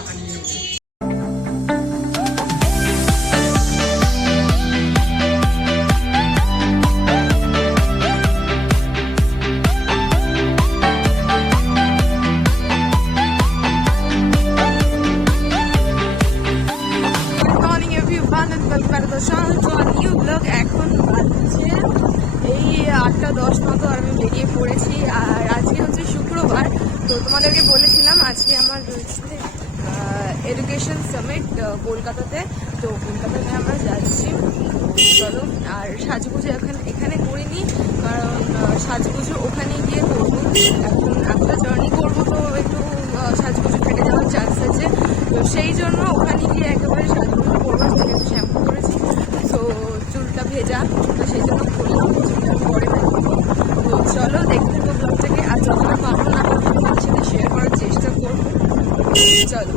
টাকা নিয়ে নেবো। এখন বাজছে এই 8:10 মতো আর আমি বেরিয়ে পড়েছি। আর আজকে হচ্ছে শুক্রবার, তো তোমাদেরকে বলেছিলাম আজকে আমার রয়েছে এডুকেশন সামিট কলকাতাতে। তো কলকাতাতে আমরা যাচ্ছি, চলো। আর সাজগুজো এখানে করিনি, কারণ সাজগুজো ওখানে গিয়ে করবো। এখন একটা জার্নি করবো, তো একটু সাজগুজো কেটে যাওয়ার চান্স আছে। তো সেই জন্য ওখানে গিয়ে একেবারে সাজগুজো করবো। শ্যাম্পু করেছি, তো চুলটা ভেজা, চুলটা সেই জন্য করলাম, চুলটা পরে করবো। তো চলো দেখতে থাকবো ব্লগটাকে, আর যতটা পারবো না তোমার সাথে শেয়ার করার চেষ্টা করবো। চলো।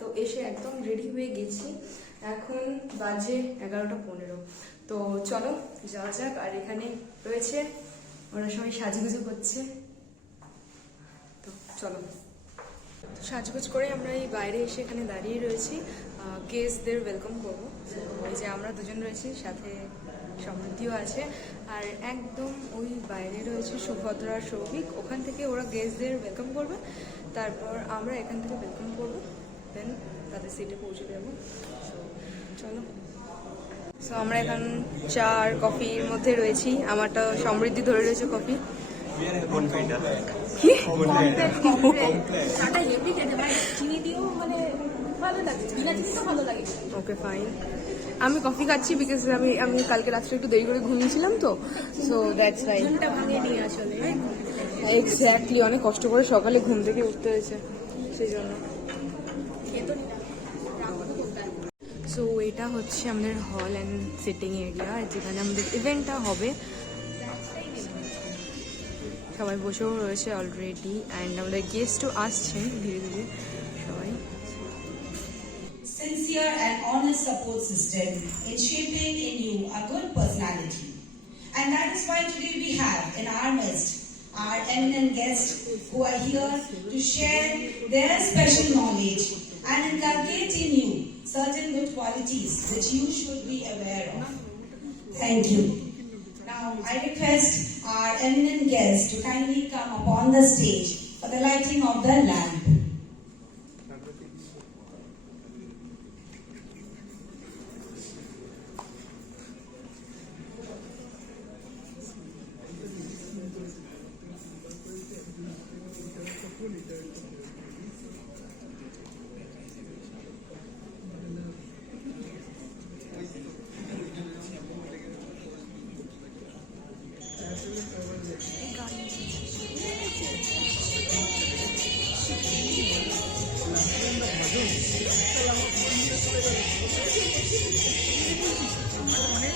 তো এসে একদম রেডি হয়ে গেছি, এখন বাজে 11:15। তো চলো যাওয়া যাক। আর এখানে রয়েছে ওরা সবাই সাজগুজু করছে, তো চলো। সাজগুজ করে আমরা এই বাইরে এসে এখানে দাঁড়িয়ে রয়েছি, গেস্টদের ওয়েলকাম করবো। ওই যে আমরা দুজন রয়েছি, সাথে সমৃদ্ধিও আছে। আর একদম ওই বাইরে রয়েছে সুভদ্রা আর সৌভিক, ওখান থেকে ওরা গেস্টদের ওয়েলকাম করবে, তারপর আমরা এখান থেকে ওয়েলকাম করবো, দেন তাদের সিটে পৌঁছে দেবো। চলো। সো আমরা এখন চা আর কফির মধ্যে রয়েছি। আমারটা সমৃদ্ধি ধরে রয়েছে কফি। Okay fine. আমি কফি খাচ্ছি বিকজ আমি কালকে রাত্রে একটু দেরি করে ঘুমিয়েছিলাম, তো সো দ্যাটস রাইট। এক্স্যাক্টলি, অনেক কষ্ট করে সকালে ঘুম থেকে উঠতে হয়েছে, সেই জন্য। সো এটা হচ্ছে আমাদের হল অ্যান্ড সিটিং এরিয়া, যেখানে আমাদের ইভেন্টটা হবে। সবাই বসেও রয়েছে অলরেডি, অ্যান্ড আমাদের গেস্টও আসছেন ধীরে ধীরে সবাই। Sincere and honest support system in shaping in you a good personality. And that is why today we have in our midst our eminent guests who are here to share their special knowledge and inculcate in you certain good qualities which you should be aware of. Thank you. Now I request our eminent guests to kindly come upon the stage for the lighting of the lamp.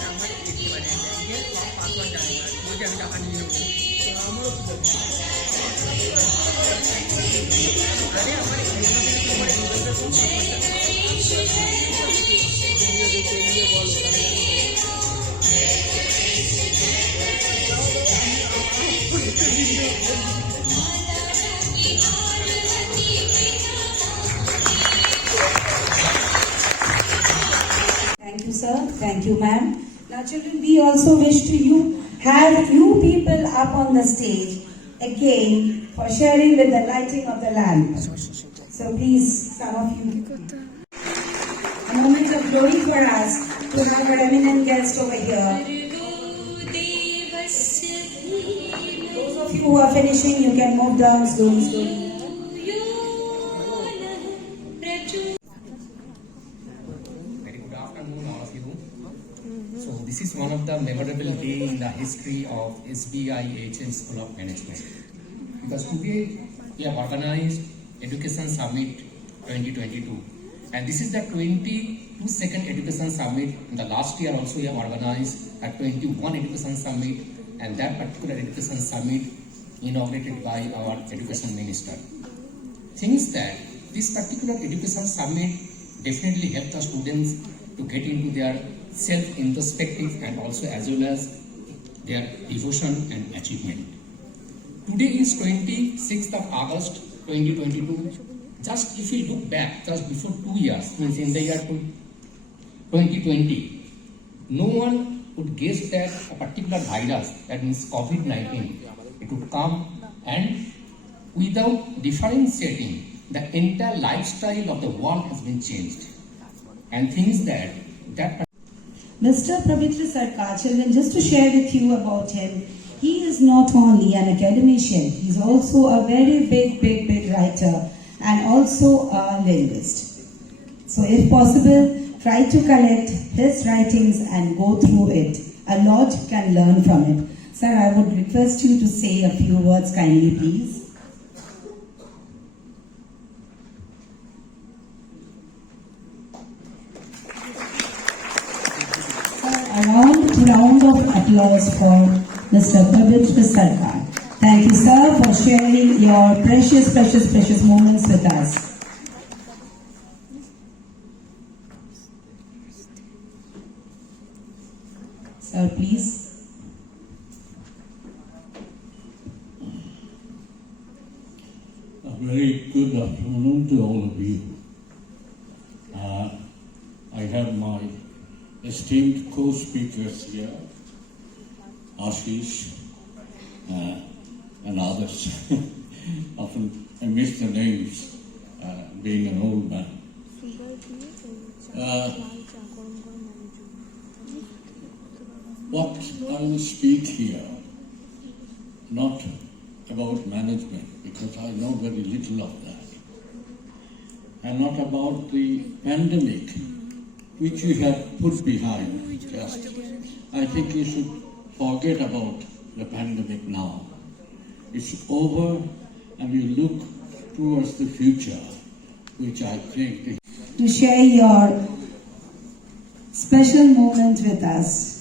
আমরা দেখতে পারি আমি টাকা নিয়ে নেবো। Thank you, sir. Thank you, ma'am. Now, children, we also wish to have you people up on the stage again for sharing with the lighting of the lamp. So please, some of you. A moment of glory for us to have our eminent guest over here. Those of you who are finishing, you can move down slowly. Very good afternoon, all of you. So this is one of the memorable day in the history of SBIHM School of Management. Because today we have organized Education Summit 2022. And this is the 22nd Education Summit. In the last year also we have organized a 21 Education Summit. And that particular Education Summit inaugurated by our Education Minister. Thinks that this particular Education Summit definitely help the students to get into their self-introspective and also as well as their devotion and achievement. Today is 26th of August 2022. Just if you look back, just before 2 years, means in the year 2020, no one would guess that a particular virus, that means COVID-19, it would come and without differentiating, the entire lifestyle of the world has been changed. And things that Mr. Pavitra Sarkar, children, just to share with you about him, he is not only an academician, he is also a very big writer and also a linguist. So if possible, try to collect his writings and go through it. A lot can learn from it. Sir, I would request you to say a few words kindly, please. A round of applause for Mr. Pavitra Sarkar. Thank you, sir, for sharing your precious moments with us. Sir, please. A very good afternoon to all of you. I have my esteemed co-speakers here, Ashish and others. Often I miss the names, being an old man. What I will speak here, not about management, because I know very little of that, and not about the pandemic, which we have put behind just. I think we should forget about the pandemic now. It's over and we look towards the future, which I think... To share your special moment with us.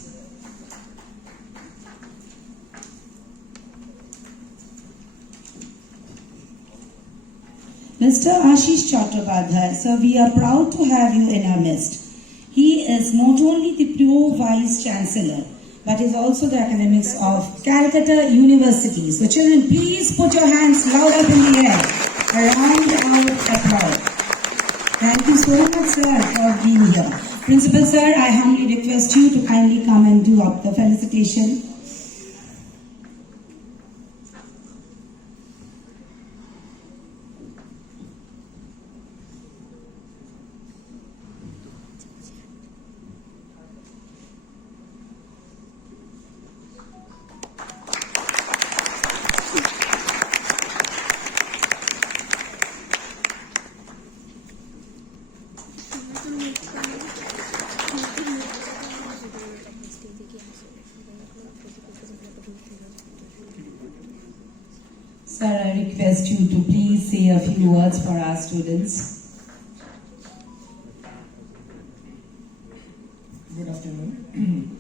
Mr. Ashish Chattopadhyay, sir, we are proud to have you in our midst. He is not only the Pro Vice Chancellor, but is also the academics of Calcutta University. So children, please put your hands loud up in the air. A round of applause. Thank you so much, sir, for being here. Principal, sir, I humbly request you to kindly come and do up the felicitation. Sir, I request you to please say a few words for our students. Good afternoon.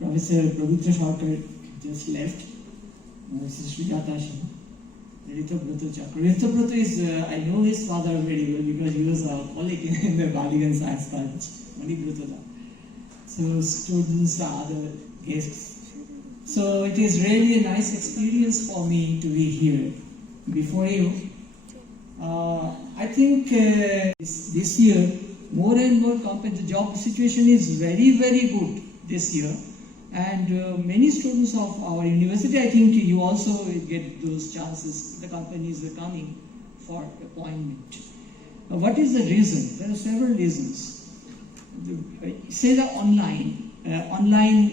Professor Pavitra Sarkar just left. Ritobrata Chakra. Ritobrata is, I know his father very well because he was a colleague in the Baligan Science College, Manibrata. So students are the guests. So it is really a nice experience for me to be here before you. I think this year, more and more the job situation is very, very good this year. And many students of our university, I think you also get those chances. The companies are coming for appointment. What is the reason? There are several reasons. Say the online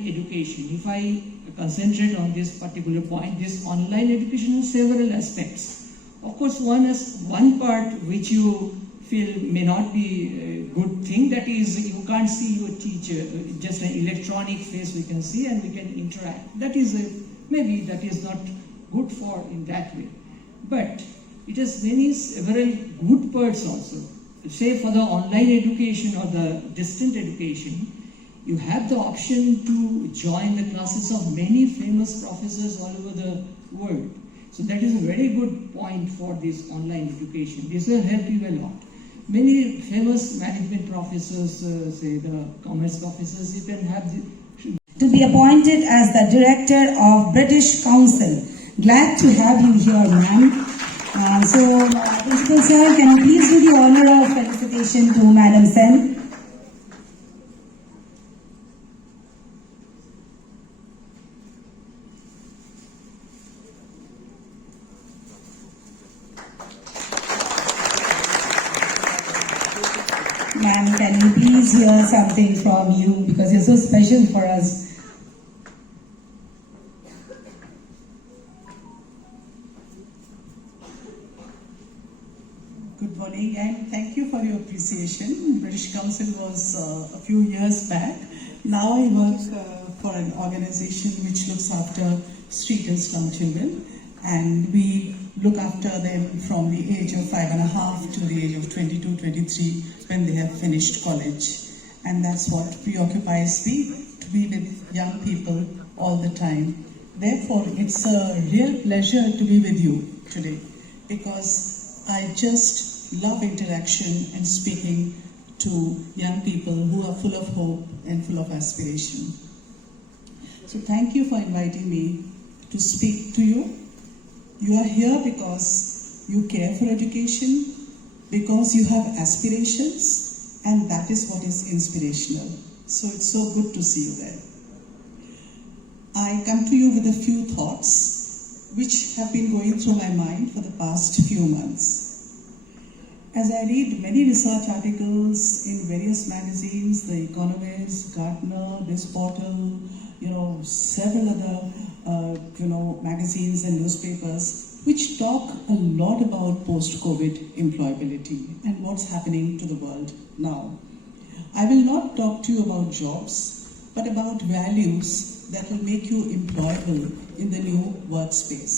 education. If I concentrate on this particular point, this online education has several aspects. Of course, one part which you feel may not be a good thing, that is you can't see your teacher, just an electronic face we can see and we can interact. That is maybe that is not good for in that way. But it has several good parts also. Say for the online education or the distant education, you have the option to join the classes of many famous professors all over the world. So that is a very good point for this online education. This will help you a lot. Many famous management professors, say the commerce professors, you can have to be appointed as the Director of British Council. Glad to have you here, ma'am. Principal Sir, can you please do the honor of felicitation to Madam Sen? Ma'am, can you please hear something from you because you're so special for us? Good morning and thank you for your appreciation. British Council was a few years back. Now I work for an organization which looks after street and slum children, and we look after them from the age of 5.5 to the age of 22, 23 when they have finished college. And that's what preoccupies me, to be with young people all the time. Therefore, it's a real pleasure to be with you today because I just love interaction and speaking to young people who are full of hope and full of aspiration. So thank you for inviting me to speak to you. You are here because you care for education, because you have aspirations, and that is what is inspirational. So it's so good to see you there. I come to you with a few thoughts which have been going through my mind for the past few months. As I read many research articles in various magazines, The Economist, Gartner, this portal, several other magazines and newspapers which talk a lot about post-COVID employability and what's happening to the world now. I will not talk to you about jobs, but about values that will make you employable in the new workspace.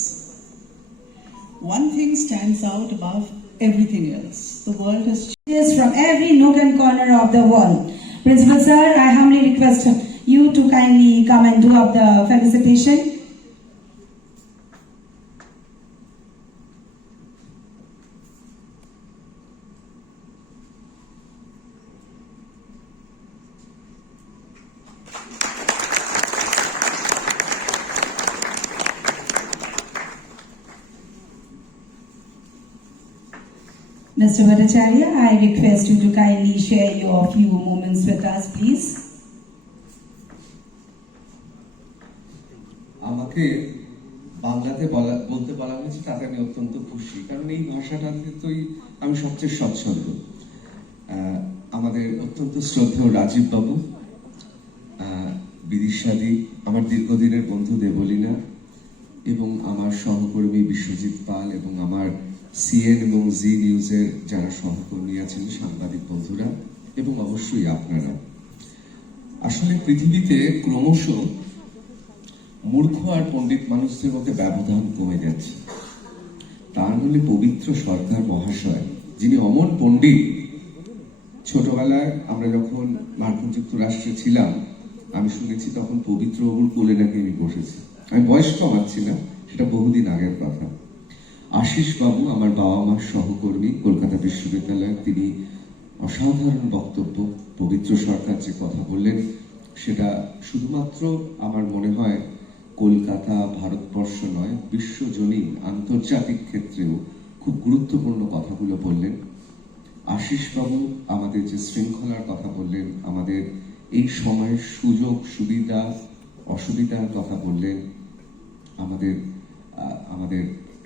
One thing stands out above everything else. The world has changed From every nook and corner of the world. Principal Sir, I humbly request you to kindly come and do up the felicitation. Mr. Bhattacharya, I request you to kindly share your few moments with us, please. আমাকে বাংলাতে বলতে বলা হয়েছে, তাতে আমি অত্যন্ত খুশি, কারণ এই ভাষাটাতেই আমি সবচেয়ে স্বচ্ছন্দ। আমাদের অত্যন্ত শ্রদ্ধেয় রাজীব বাবু, বিদিশাদি, আমার দীর্ঘদিনের বন্ধু দেবলীনা এবং আমার সহকর্মী বিশ্বজিৎ পাল এবং আমার সিএন এবং জি নিউজের যারা সহকর্মী আছেন, সাংবাদিক বন্ধুরা এবং অবশ্যই আপনারা। আসলে পৃথিবীতে ক্রমশ মূর্খ আর পণ্ডিত মানুষদের মধ্যে ব্যবধান কমে যাচ্ছে। তার হলে পবিত্র সরকার মহাশয়, যিনি অমন পণ্ডিত। ছোটবেলায় আমরা যখন মার্কিন যুক্তরাষ্ট্রে ছিলাম, আমি শুনেছি তখন পবিত্র বাবুর কোলে নাকি আমি বসেছি। আমি বয়স কমাচ্ছি না, সেটা বহুদিন আগের কথা। আশিস বাবু আমার বাবা মার সহকর্মী, কলকাতা বিশ্ববিদ্যালয়ের, তিনি অসাধারণ বক্তব্য, পবিত্র সরকার যে কথা বললেন সেটা শুধুমাত্র আমার মনে হয় কলকাতা, ভারতবর্ষ নয়, বিশ্বজনীন আন্তর্জাতিক ক্ষেত্রেও খুব গুরুত্বপূর্ণ কথাগুলো বললেন। আশিস বাবু আমাদের যে শৃঙ্খলার কথা বললেন, আমাদের এই সময়ের সুযোগ সুবিধা অসুবিধার কথা বললেন, আমাদের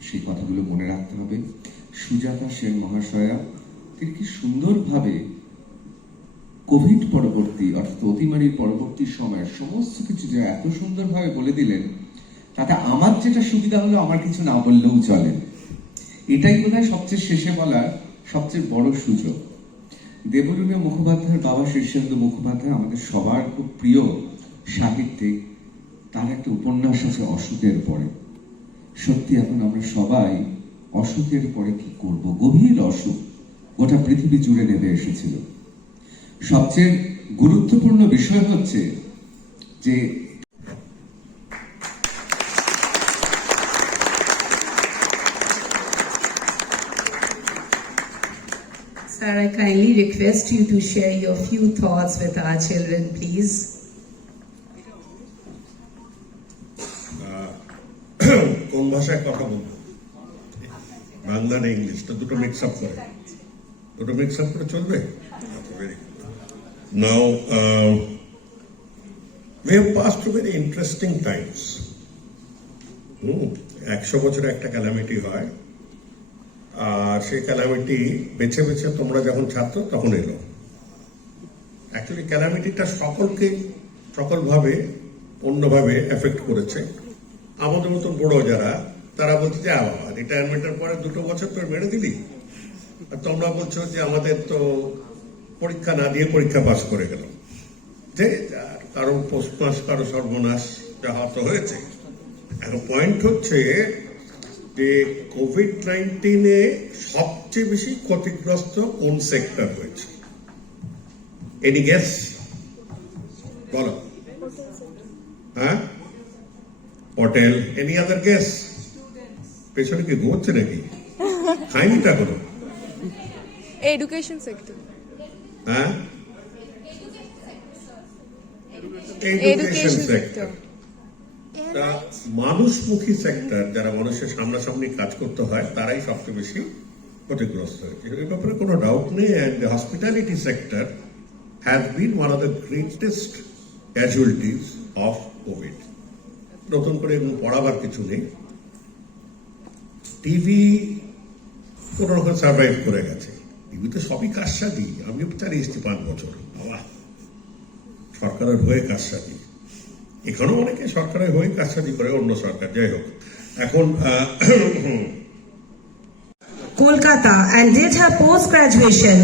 সেই কথাগুলো মনে রাখতে হবে। সুজাতা সেন মহাশয়া, তিনি কি সুন্দরভাবে কোভিড পরবর্তী অর্থাৎ অতিমারির পরবর্তী সময়ের সমস্ত কিছু যে এত সুন্দরভাবে বলে দিলেন, তাতে আমার যেটা সুবিধা হলো আমার কিছু না বললেও চলে। এটাই বোধহয় সবচেয়ে শেষে বলার সবচেয়ে বড় সুযোগ। দেবলীনা মুখোপাধ্যায়ের বাবা শীর্ষেন্দু মুখোপাধ্যায় আমাদের সবার খুব প্রিয় সাহিত্যিক। তার একটা উপন্যাস আছে অসুখের পরে। সত্যি এখন আমরা সবাই অসুখের পরে কি করব, গভীর অসুখ গোটা পৃথিবী জুড়ে নেমে এসেছিল। সবচেয়ে গুরুত্বপূর্ণ বিষয় হচ্ছে যে Sir, I kindly request you to share your few thoughts with our children, please. কোন ভাষায় কথা বলবো, বাংলা না ইংলিশ? তো দুটো মিক্স আপ করে চলবে? Very good. Now, we have passed through very interesting times. 100 বছরে একটা ক্যালামিটি হয়, আর সেই ক্যালামিটি বেছে বেছে তোমরা যখন ছাত্র তখন এলো। অ্যাকচুয়ালি ক্যালামিটিটা সকলকে সকলভাবে অন্যভাবে এফেক্ট করেছে। আমাদের মতন বড় যারা, তারা বলছে যে বাবা রিটায়ারমেন্টের পরে 2 বছর তোর মেরে দিলি, আর তোমরা বলছো যে আমাদের তো পরীক্ষা না দিয়ে পরীক্ষা পাস করে গেল। যে কারো পোস্টমাস, কারো সর্বনাশ, যা হত হয়েছে। এখন পয়েন্ট হচ্ছে যে কোভিড-19 সবচেয়ে বেশি ক্ষতিগ্রস্ত কোন সেক্টর হয়েছে? Any guess? বলো। হ্যাঁ, হোটেল। Any other guess? পেছনে কি ঘুরছে নাকি? খাইনিটা করো। Education sector. হ্যাঁ, এডুকেশন সেক্টর। মানুষমুখী সেক্টর, যারা মানুষের সামনাসামনি কাজ করতে হয়, তারাই সবচেয়ে বেশি ক্ষতিগ্রস্ত হয়েছে। এই ব্যাপারে কোনো ডাউট নেই। And the hospitality sector has been one of the greatest casualties of Covid. নতুন করে এগুলো পড়াবার কিছু নেই। টিভি কোন রকম সার্ভাইভ করে গেছে। টিভিতে সবই কারসাজি। আমিও চালিয়ে এসেছি 5 বছর। বাবা, সরকারের হয়ে কারসাজি। এখানেও অনেকে সরকারের হয়ে কারসাজি করে, অন্য সরকার, যাই হোক। এখন Kolkata, and did her post-graduation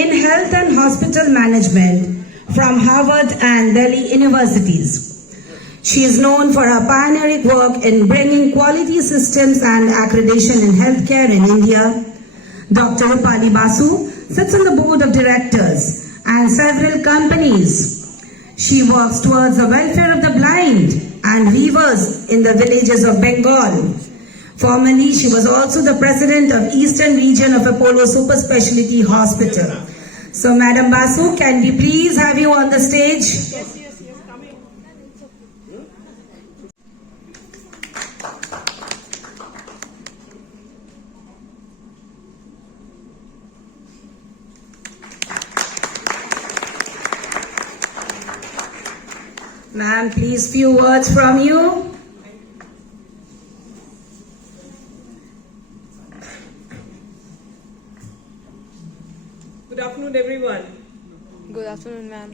in health and hospital management from Harvard and Delhi universities. She is known for her pioneering work in bringing quality systems and accreditation in healthcare in India. Dr. Rupali Basu sits on the board of directors and several companies. She works towards the welfare of the blind and weavers in the villages of Bengal. Formerly, she was also the president of Eastern Region of Apollo Super Specialty Hospital. So, Madam Basu, can we please have you on the stage? Ma'am, please, few words from you. Good afternoon, everyone. Good afternoon, ma'am.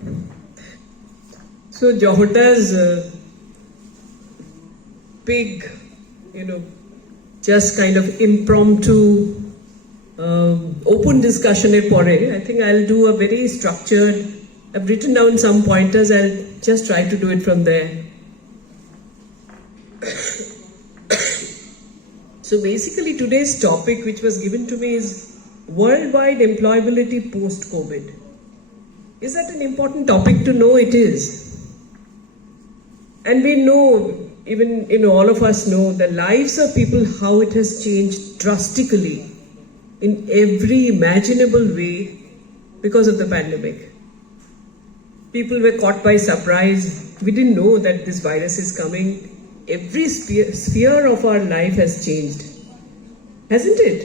So Johota's big, just kind of impromptu open discussion I think I'll do a very structured, I've written down some pointers, I'll just try to do it from there. So basically today's topic which was given to me is worldwide employability post-COVID. Is that an important topic to know? It is. And we know even all of us know the lives of people, how it has changed drastically in every imaginable way because of the pandemic. People were caught by surprise. We didn't know that this virus is coming. Every sphere of our life has changed, hasn't it?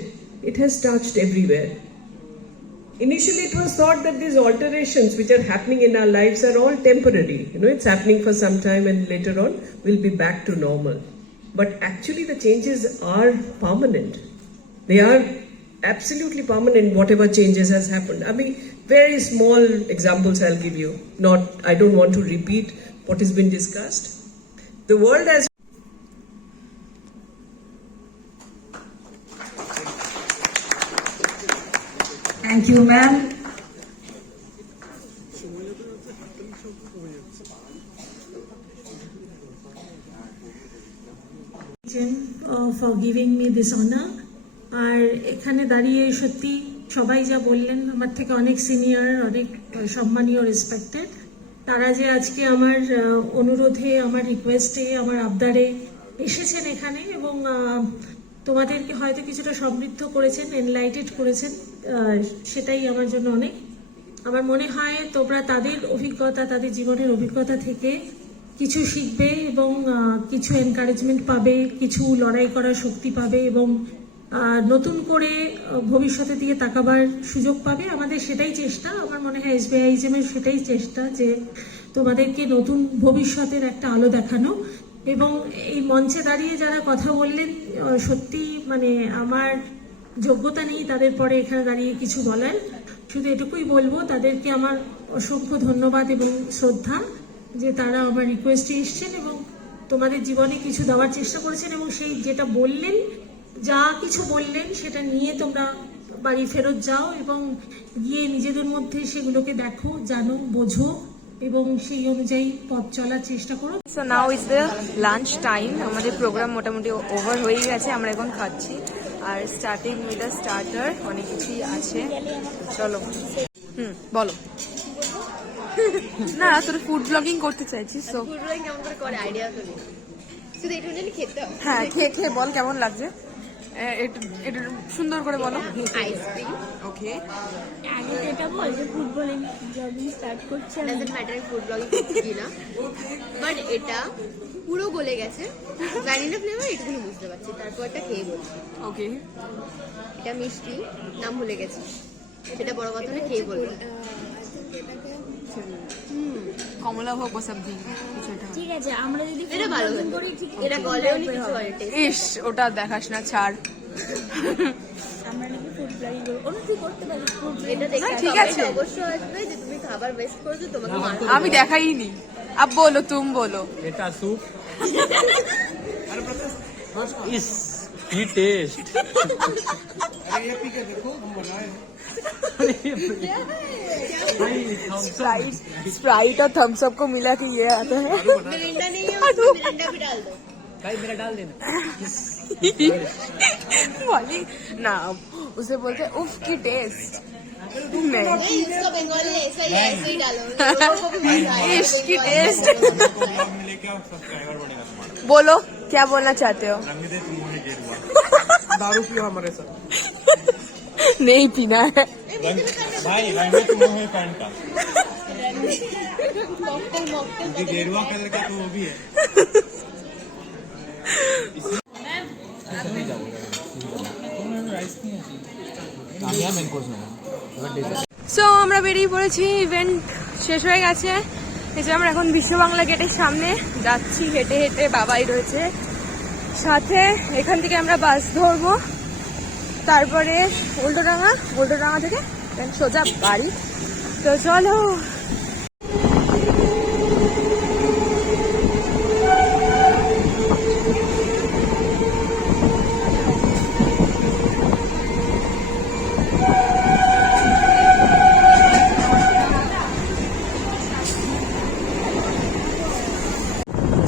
It has touched everywhere. Initially, it was thought that these alterations which are happening in our lives are all temporary. It's happening for some time and later on we'll be back to normal. But actually, the changes are permanent. They are absolutely permanent, whatever changes has happened. I mean, very small examples I'll give you. I don't want to repeat what has been discussed. The world has Thank you, ma'am. For giving me this honor. আর এখানে দাঁড়িয়ে সত্যি সবাই যা বললেন আমার থেকে অনেক সিনিয়র, অনেক সম্মানীয়, রেসপেক্টেড, তারা যে আজকে আমার অনুরোধে, আমার রিকোয়েস্টে, আমার আবদারে এসেছেন এখানে এবং তোমাদেরকে হয়তো কিছুটা সমৃদ্ধ করেছেন, এনলাইটেড করেছেন, সেটাই আমার জন্য অনেক। আমার মনে হয় তোমরা তাদের অভিজ্ঞতা, তাদের জীবনের অভিজ্ঞতা থেকে কিছু শিখবে এবং কিছু এনকারেজমেন্ট পাবে, কিছু লড়াই করার শক্তি পাবে এবং নতুন করে ভবিষ্যতের দিকে তাকাবার সুযোগ পাবে। আমাদের সেটাই চেষ্টা, আমার মনে হয় SBIHM এর সেটাই চেষ্টা যে তোমাদেরকে নতুন ভবিষ্যতের একটা আলো দেখানো। এবং এই মঞ্চে দাঁড়িয়ে যারা কথা বললেন, সত্যি মানে আমার যোগ্যতা নেই তাদের পরে এখানে দাঁড়িয়ে কিছু বলার, শুধু এটুকুই বলবো তাদেরকে আমার অসংখ্য ধন্যবাদ এবং শ্রদ্ধা যে তারা আমার রিকোয়েস্টে এসছেন এবং তোমাদের জীবনে কিছু দেওয়ার চেষ্টা করেছেন এবং সেই যেটা বললেন, যা কিছু বললেন সেটা নিয়ে তোমরা বাড়ি ফেরত যাও এবং গিয়ে নিজেদের মধ্যে সেগুলোকে দেখো, জানো, বোঝো এবং সেই অনুযায়ী পথ চলার চেষ্টা করো। So now is the lunch time. আমাদের প্রোগ্রাম মোটামুটি ওভার হয়ে গেছে, আমরা এখন খাচ্ছি। Are starting with the starter অনেক কিছুই আছে। চলো বলো। না তোর ফুড ব্লগিং করতে চাইছিস তো? ফুড ব্লগিং কেমন করে করে আইডিয়া তো নেই, শুধু একটু জানি খেতে হবে। হ্যাঁ, খেয়ে বল কেমন লাগছে, একটু সুন্দর করে বলো। আইসক্রিম। ওকে, আগে এটা বল যে ফুড ব্লগিং স্টার্ট করছি। ডাজন্ট ম্যাটার ফুড ব্লগিং কি না, বাট এটা পুরো গলে গেছে, ভ্যানিলা ফ্লেভার এটুকুনি বুঝতে পারছি, তারপর এটা খেয়ে বলছি। ওকে, এটা মিষ্টি, নাম ভুলে গেছি, সেটা বড় কথা না, খেয়ে বলবো। কমলা হোক বা সামথিং কিছু একটা। ঠিক আছে, আমরা যদি এটা ভালো করি এটা গলেও নি কিছু হয় টেস্ট। ইস, ওটা দেখাস না, ছাড়। আমরা নাকি ফুড ব্লগিং করব, তুই করতে পারিস ফুড। এটা দেখে ঠিক আছে, অবশ্যই আসবে যে তুমি খাবার ওয়েস্ট করেছো, তোমাকে মারবো। আমি দেখাইনি। अब बोलो, तुम बोलो। बेटा सूप इस की टेस्ट। अरे ये पी के देखो हम बनाए। स्प्राइट और थम्स अप को मिला कि ये आता है। मिरिंडा नहीं है, उसमें मिरिंडा भी डाल दो। भाई मेरा डाल देना। वाली ना, उसे बोलते उफ की टेस्ट। मैं इसका बंगाली ऐसा ही है, ऐसे ही डालो, लोगों को भी मजा आएगा। इश्क की टेस्ट। में लेके आओ, सब्सक्राइबर बढ़ेगा तुम्हारा। बोलो क्या बोलना चाहते हो? रंग दे तुम मुझे गेरुआ। दारू पियो हमारे साथ। नहीं पीना है भाई, रंग दे तुम मुझे पैंट का। क्योंकि गेरुआ कलर का तो वो भी है। সো আমরা বেরিয়ে পড়েছি, ইভেন্ট শেষ হয়ে গেছে। এই যে আমরা এখন বিশ্ব বাংলা গেটের সামনে যাচ্ছি, হেঁটে হেঁটে বাবাই রয়েছে সাথে। এখান থেকে আমরা বাস ধরবো, তারপরে উল্টোডাঙা থেকে সোজা বাড়ি। তো চলো।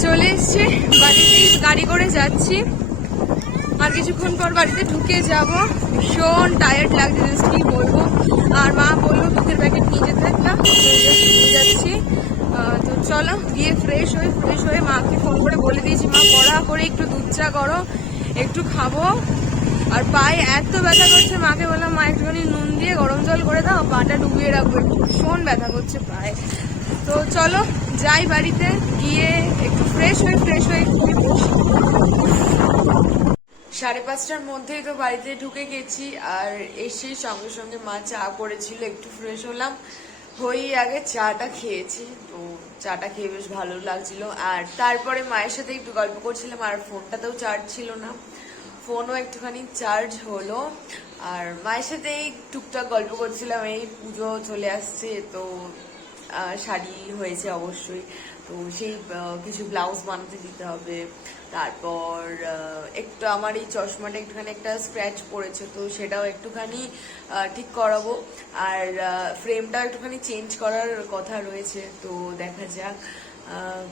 চলে এসছি বাড়িতেই, গাড়ি করে যাচ্ছি, আর কিছুক্ষণ পর বাড়িতে ঢুকে যাব। ভীষণ টায়ার্ড লাগছে, কি বলবো। আর মা বললো দুধের প্যাকেট নিয়ে যেতে একটা, নিয়ে যাচ্ছি। তো চলো গিয়ে ফ্রেশ হয়ে মাকে ফোন করে বলে দিয়েছি, মা কড়া করে একটু দুধ চা করো, একটু খাবো। আর পায়ে এত ব্যথা করছে, মাকে বললাম মা একটুখানি নুন দিয়ে গরম জল করে দাও, পাটা ডুবিয়ে রাখবো, একটু ভীষণ ব্যথা করছে পায়ে। তো চলো যাই বাড়িতে, গিয়ে একটু ফ্রেশ হয়ে 5:30টার মধ্যেই তো বাড়িতে ঢুকে গেছি। আর এসে সঙ্গে সঙ্গে মা চা করেছিল, একটু ফ্রেশ হলাম, হয়ে আগে চাটা খেয়েছি। তো চাটা খেয়ে বেশ ভালো লাগছিল। আর তারপরে মায়ের সাথে একটু গল্প করছিলাম, আর ফোনটাতেও চার্জ ছিল না, ফোনও একটুখানি চার্জ হলো। আর মায়ের সাথে এই টুকটাক গল্প করছিলাম, এই পুজো চলে আসছে, তো শাড়ি হয়েছে অবশ্যই, তো সেই কিছু ব্লাউজ বানাতে দিতে হবে। তারপর একটু আমার এই চশমাটা একটুখানি একটা স্ক্র্যাচ পড়েছে, তো সেটাও একটুখানি ঠিক করাবো। আর ফ্রেমটা একটুখানি চেঞ্জ করার কথা রয়েছে, তো দেখা যাক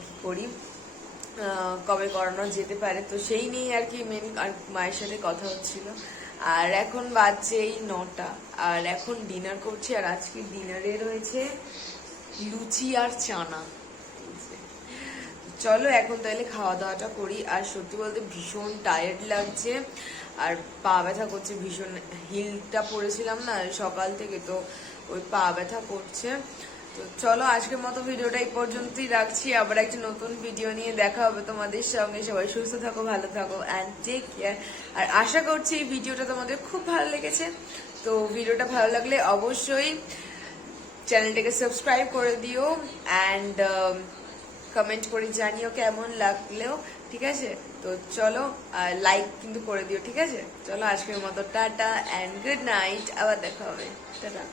কি করি, কবে করানো যেতে পারে। তো সেই নিয়েই আর কি মেন আর মায়ের সাথে কথা হচ্ছিল। আর এখন বাজছে এই 9টা, আর এখন ডিনার করছি। আর আজকে ডিনারে রয়েছে লুচি আর চানা। চলো এখন তাহলে খাওয়া দাওয়াটা করি। আর সত্যি বলতে ভীষণ টায়ার্ড লাগছে, আর পা ব্যথা করছে ভীষণ, হিলটা পরেছিলাম না সকাল থেকে, তো ওই পা ব্যথা করছে। তো চলো আজকের মতো ভিডিওটা এই পর্যন্তই রাখছি, আবার একটা নতুন ভিডিও নিয়ে দেখা হবে তোমাদের সঙ্গে। সবাই সুস্থ থাকো, ভালো থাকো, অ্যান্ড টেক কেয়ার। আর আশা করছি এই ভিডিওটা তোমাদের খুব ভালো লেগেছে। তো ভিডিওটা ভালো লাগলে অবশ্যই চ্যানেলটাকে সাবস্ক্রাইব করে দিও, অ্যান্ড কমেন্ট করে জানিও কেমন লাগলেও, ঠিক আছে? তো চলো লাইক কিন্তু করে দিও, ঠিক আছে? চলো আজকের মতো টাটা অ্যান্ড গুড নাইট, আবার দেখা হবে, টাটা।